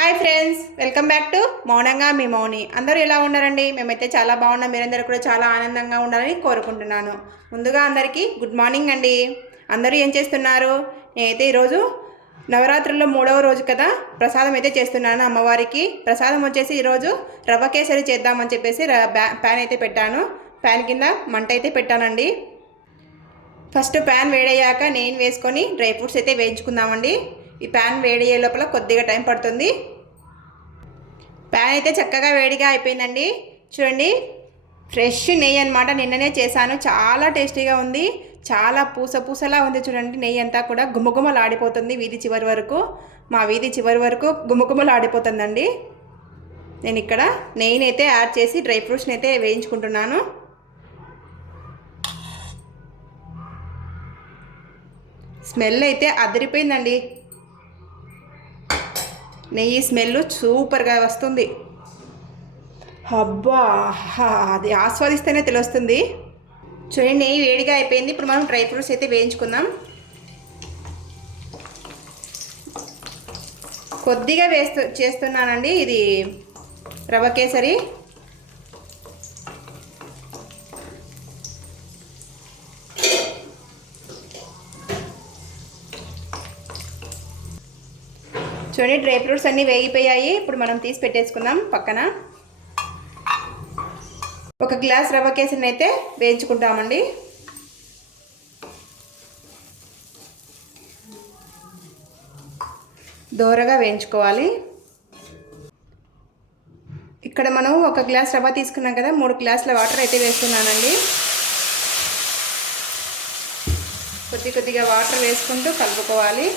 Hi friends, welcome back to మౌనంగా మీ మౌని. అందరూ ఎలా ఉన్నారండి? మేమైతే చాలా బాగున్నాం. మీరందరూ కూడా చాలా ఆనందంగా ఉండాలని కోరుకుంటున్నాను. ముందుగా అందరికీ గుడ్ మార్నింగ్ అండి. అందరూ ఏం చేస్తున్నారు? నేనైతే ఈరోజు నవరాత్రుల్లో 3వ రోజు కదా, ప్రసాదం అయితే చేస్తున్నాను అమ్మవారికి. ప్రసాదం వచ్చేసి ఈరోజు రవ్వ కేసరి చేద్దామని చెప్పేసి ప్యాన్ అయితే పెట్టాను. ప్యాన్ కింద మంట అయితే పెట్టానండి. ఫస్ట్ ప్యాన్ వేడయ్యాక నెయ్యి వేసుకొని డ్రై ఫ్రూట్స్ అయితే వేయించుకుందామండి. ఈ ప్యాన్ వేడయ్యే లోపల కొద్దిగా టైం పడుతుంది. ప్యాన్ అయితే చక్కగా వేడిగా అయిపోయిందండి. చూడండి, ఫ్రెష్ నెయ్యి అనమాట. నిన్ననే చేశాను. చాలా టేస్టీగా ఉంది. చాలా పూసలా ఉంది. చూడండి, నెయ్యి అంతా కూడా గుమగుమలు ఆడిపోతుంది. వీధి చివరి వరకు, మా వీధి చివరి వరకు గుమగుమలు ఆడిపోతుందండి. నేను ఇక్కడ నెయ్యిని అయితే యాడ్ చేసి డ్రై ఫ్రూట్స్ని అయితే వేయించుకుంటున్నాను. స్మెల్ అయితే అదిరిపోయిందండి. నెయ్యి స్మెల్ సూపర్గా వస్తుంది. అబ్బా, అది ఆస్వాదిస్తేనే తెలుస్తుంది. చూడండి, నెయ్యి వేడిగా అయిపోయింది. ఇప్పుడు మనం డ్రై ఫ్రూట్స్ అయితే వేయించుకుందాం. కొద్దిగా చేస్తున్నానండి. ఇది రవ్వ కేసరి. చూడండి, డ్రై ఫ్రూట్స్ అన్నీ వేగిపోయాయి. ఇప్పుడు మనం తీసి పెట్టేసుకుందాం పక్కన. ఒక గ్లాస్ రవ్వ కేసరిని అయితే వేయించుకుంటామండి. దోరగా వేయించుకోవాలి. ఇక్కడ మనం ఒక గ్లాస్ రవ్వ తీసుకున్నాం కదా, 3 గ్లాసుల వాటర్ అయితే వేస్తున్నానండి. కొద్దిగా వాటర్ వేసుకుంటూ కలుపుకోవాలి.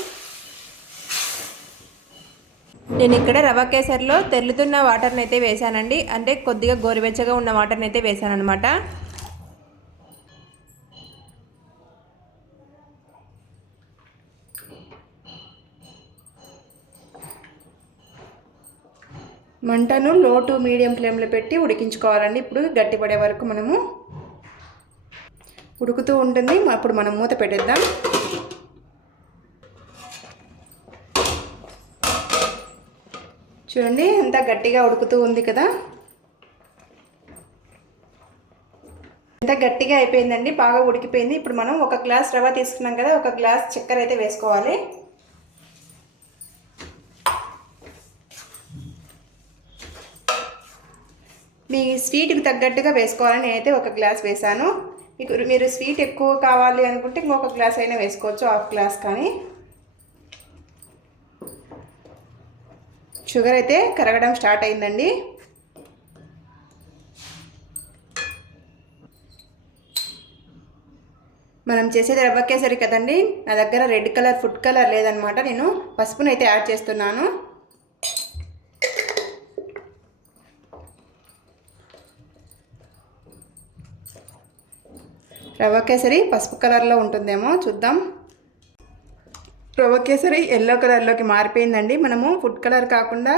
నేను ఇక్కడ రవ్వ కేసరిలో తెల్లుతున్న వాటర్ని అయితే వేసానండి. అంటే కొద్దిగా గోరువెచ్చగా ఉన్న వాటర్ని అయితే వేసాను అనమాట. మంటను లో టు మీడియం ఫ్లేమ్లో పెట్టి ఉడికించుకోవాలండి. ఇప్పుడు గట్టిపడే వరకు మనము ఉడుకుతూ ఉంటుంది. అప్పుడు మనం మూత పెట్టేద్దాం. చూడండి, అంతా గట్టిగా ఉడుకుతూ ఉంది కదా. ఎంత గట్టిగా అయిపోయిందండి, బాగా ఉడికిపోయింది. ఇప్పుడు మనం ఒక గ్లాస్ రవ్వ తీసుకున్నాం కదా, ఒక గ్లాస్ చక్కెర అయితే వేసుకోవాలి. మీ స్వీట్కి తగ్గట్టుగా వేసుకోవాలి. నేనైతే ఒక గ్లాస్ వేసాను. మీరు స్వీట్ ఎక్కువ కావాలి అనుకుంటే ఇంకొక గ్లాస్ అయినా వేసుకోవచ్చు, హాఫ్ గ్లాస్ కానీ. షుగర్ అయితే కరగడం స్టార్ట్ అయిందండి. మనం చేసేది రవ్వ కేసరి కదండి. నా దగ్గర రెడ్ కలర్ ఫుడ్ కలర్ లేదనమాట. నేను పసుపును అయితే యాడ్ చేస్తున్నాను. రవ్వ కేసరి పసుపు కలర్లో ఉంటుందేమో చూద్దాం. రవ్వ కేసరి ఎల్లో కలర్లోకి మారిపోయిందండి. మనము ఫుడ్ కలర్ కాకుండా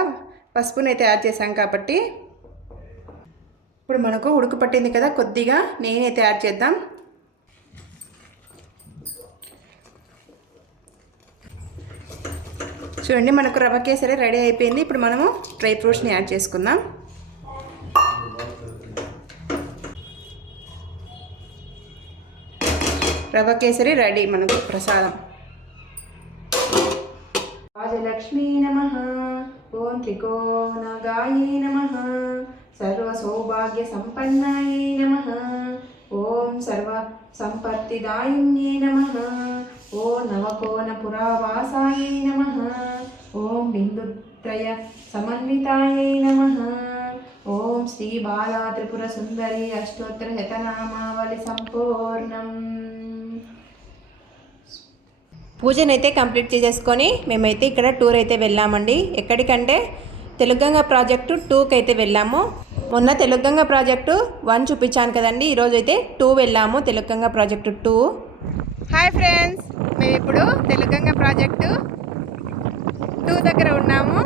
పసుపుని అయితే యాడ్ చేసాం కాబట్టి. ఇప్పుడు మనకు ఉడుకు పట్టింది కదా, కొద్దిగా నెయ్యి అయితే యాడ్ చేద్దాం. చూడండి, మనకు రవ్వ కేసరి రెడీ అయిపోయింది. ఇప్పుడు మనము డ్రై ఫ్రూట్స్ని యాడ్ చేసుకుందాం. రవ్వ కేసరి రెడీ మనకు ప్రసాదం. రాజలక్ష్మీ నమః. ఓం త్రికోణగాయే నమః. సర్వ సౌభాగ్య సంపన్నాయే నమః. ఓం సర్వ సంపత్తిదాయిన్యే నమః. ఓం నవకోణ పురావాసాయే నమః. ఓం బిందుత్రయ సమన్వితాయే నమః. ఓం శ్రీ బాలా త్రిపుర సుందరి అష్టోత్తర శతనామావళి సంపూర్ణం. పూజనైతే కంప్లీట్ చేసేసుకొని మేమైతే ఇక్కడ టూర్ అయితే వెళ్ళామండి. ఎక్కడికంటే తెలుగంగ ప్రాజెక్టు 2కి అయితే వెళ్ళాము. మొన్న తెలుగంగ ప్రాజెక్టు 1 చూపించాను కదండి. ఈరోజు అయితే 2 వెళ్ళాము, తెలుగంగ ప్రాజెక్టు 2. హాయ్ ఫ్రెండ్స్, మేము ఇప్పుడు తెలుగంగ ప్రాజెక్టు 2 దగ్గర ఉన్నాము.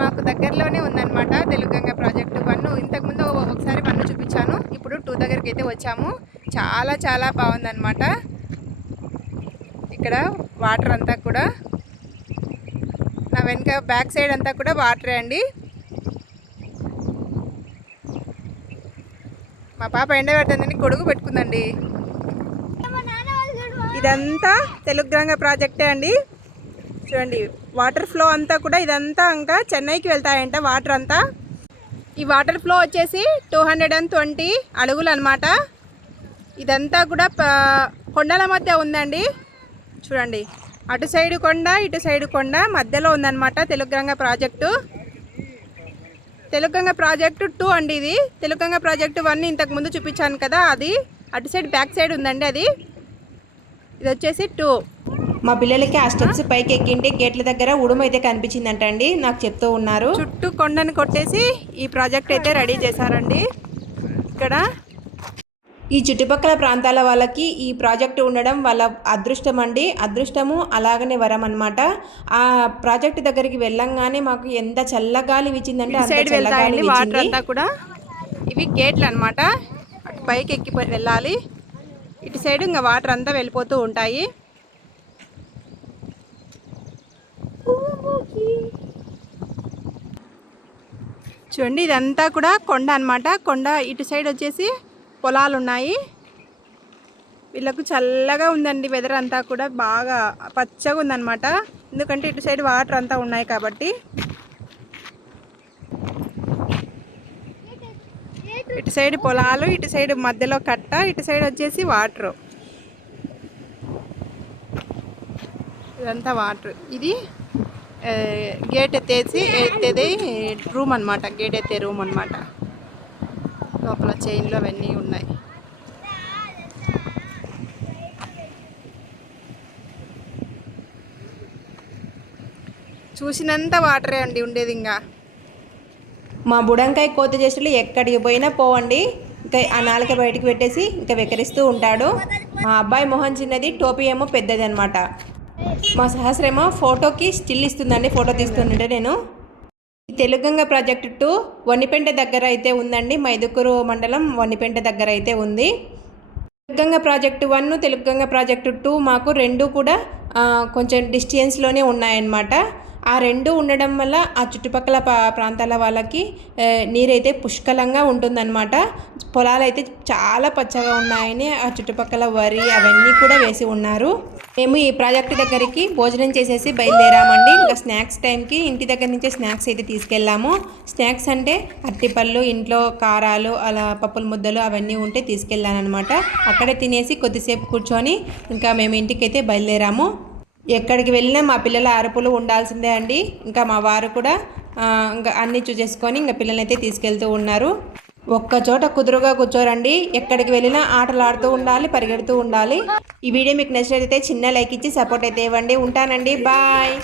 మాకు దగ్గరలోనే ఉందన్నమాట తెలుగంగ ప్రాజెక్టు 1. ఇంతకుముందు ఒకసారి 1 చూపించాను. ఇప్పుడు 2 దగ్గరికి అయితే వచ్చాము. చాలా బాగుందన్నమాట. ఇక్కడ వాటర్ అంతా కూడా నా వెనక బ్యాక్ సైడ్ అంతా కూడా వాటరే అండి. మా పాప ఎండ పెడుతుందని గొడుగు పెట్టుకుందండి. ఇదంతా తెలుగుగంగ ప్రాజెక్టే అండి. చూడండి వాటర్ ఫ్లో అంతా కూడా ఇదంతా ఇంకా చెన్నైకి వెళ్తాయంట వాటర్ అంతా. ఈ వాటర్ ఫ్లో వచ్చేసి 220 అడుగులు అనమాట. ఇదంతా కూడా కొండల మధ్య ఉందండి. చూడండి అటు సైడు కొండ ఇటు సైడు కొండ మధ్యలో ఉందన్నమాట తెలుగుగంగ ప్రాజెక్టు. తెలుగుగంగ ప్రాజెక్టు 2 అండి ఇది. తెలుగుగంగ ప్రాజెక్టు 1 ఇంతకు ముందు చూపించాను కదా, అది అటు సైడ్ బ్యాక్ సైడ్ ఉందండి. అది ఇది వచ్చేసి 2. మా పిల్లలకి ఆ స్టెప్స్ పైకి ఎక్కింటే గేట్ల దగ్గర ఉడుమైతే కనిపించిందంట అండి, నాకు చెప్తూ ఉన్నారు. చుట్టూ కొండని కొట్టేసి ఈ ప్రాజెక్ట్ అయితే రెడీ చేశారండి. ఇక్కడ ఈ చుట్టుపక్కల ప్రాంతాల వాళ్ళకి ఈ ప్రాజెక్టు ఉండడం వాళ్ళ అదృష్టం అండి. అదృష్టము అలాగనే వరం అనమాట. ఆ ప్రాజెక్టు దగ్గరికి వెళ్ళంగానే మాకు ఎంత చల్లగాలి వీచిందంటే అంత చల్లగాలి వాటర్ అంతా కూడా. ఇవి గేట్లు అనమాట. అటు పైకి ఎక్కి వెళ్ళాలి. ఇటు సైడ్ ఇంకా వాటర్ అంతా వెళ్ళిపోతూ ఉంటాయి. చూడండి ఇదంతా కూడా కొండ అనమాట. కొండ ఇటు సైడ్ వచ్చేసి పొలాలు ఉన్నాయి. వీళ్ళకు చల్లగా ఉందండి. వెదర్ అంతా కూడా బాగా పచ్చగా ఉందన్నమాట. ఎందుకంటే ఇటు సైడ్ వాటర్ అంతా ఉన్నాయి కాబట్టి. ఇటు సైడ్ పొలాలు, ఇటు సైడ్ మధ్యలో కట్ట, ఇటు సైడ్ వచ్చేసి వాటర్. ఇదంతా వాటర్. ఇది గేట్ ఎత్తేది రూమ్ అనమాట. గేట్ ఎత్తే రూమ్ అనమాట. లోపల చైన్లు అవన్నీ ఉన్నాయి. చూసినంత వాటరే అండి ఉండేది. ఇంకా మా బుడంకాయ కోత చేసేట్లు ఎక్కడికి పోయినా పోవండి. ఇంకా ఆ నాలుక బయటికి పెట్టేసి ఇంకా వెకరిస్తూ ఉంటాడు. మా అబ్బాయి మొహం చిన్నది, టోపీ ఏమో పెద్దది అనమాట. మా సహస్రేమో ఫోటోకి స్టిల్ ఇస్తుందండి. ఫోటో తీస్తుంటే నేను. ఈ తెలుగుగంగ ప్రాజెక్టు 2 వనిపెంట దగ్గర అయితే ఉందండి. మైదుకూరు మండలం వనిపెంట దగ్గర అయితే ఉంది. తెలుగుగంగ ప్రాజెక్టు 1, తెలుగుగంగ ప్రాజెక్టు 2 మాకు రెండు కూడా కొంచెం డిస్టెన్స్లోనే ఉన్నాయన్నమాట. ఆ రెండు ఉండడం వల్ల ఆ చుట్టుపక్కల ప్రాంతాల వాళ్ళకి నీరైతే పుష్కలంగా ఉంటుందన్నమాట. పొలాలు అయితే చాలా పచ్చగా ఉన్నాయని ఆ చుట్టుపక్కల వరి అవన్నీ కూడా వేసి ఉన్నారు. మేము ఈ ప్రాజెక్టు దగ్గరికి భోజనం చేసేసి బయలుదేరామండి. ఇంకా స్నాక్స్ టైంకి ఇంటి దగ్గర నుంచే స్నాక్స్ అయితే తీసుకెళ్ళాము. స్నాక్స్ అంటే అరటిపళ్ళు, ఇంట్లో కారాలు, అలా పప్పుల ముద్దలు అవన్నీ ఉంటే తీసుకెళ్ళాను అనమాట. అక్కడే తినేసి కొద్దిసేపు కూర్చొని ఇంకా మేము ఇంటికైతే బయలుదేరాము. ఎక్కడికి వెళ్ళినా మా పిల్లల అరుపులు ఉండాల్సిందే అండి. ఇంకా మా వారు కూడా ఇంకా అన్నీ చూసేసుకొని ఇంకా పిల్లలైతే తీసుకెళ్తూ ఉన్నారు. ఒక్కచోట కుదురుగా కూర్చోరండి. ఎక్కడికి వెళ్ళినా ఆటలు ఆడుతూ ఉండాలి, పరిగెడుతూ ఉండాలి. ఈ వీడియో మీకు నచ్చినట్లయితే చిన్న లైక్ ఇచ్చి సపోర్ట్ అయితే ఇవ్వండి. ఉంటానండి, బాయ్.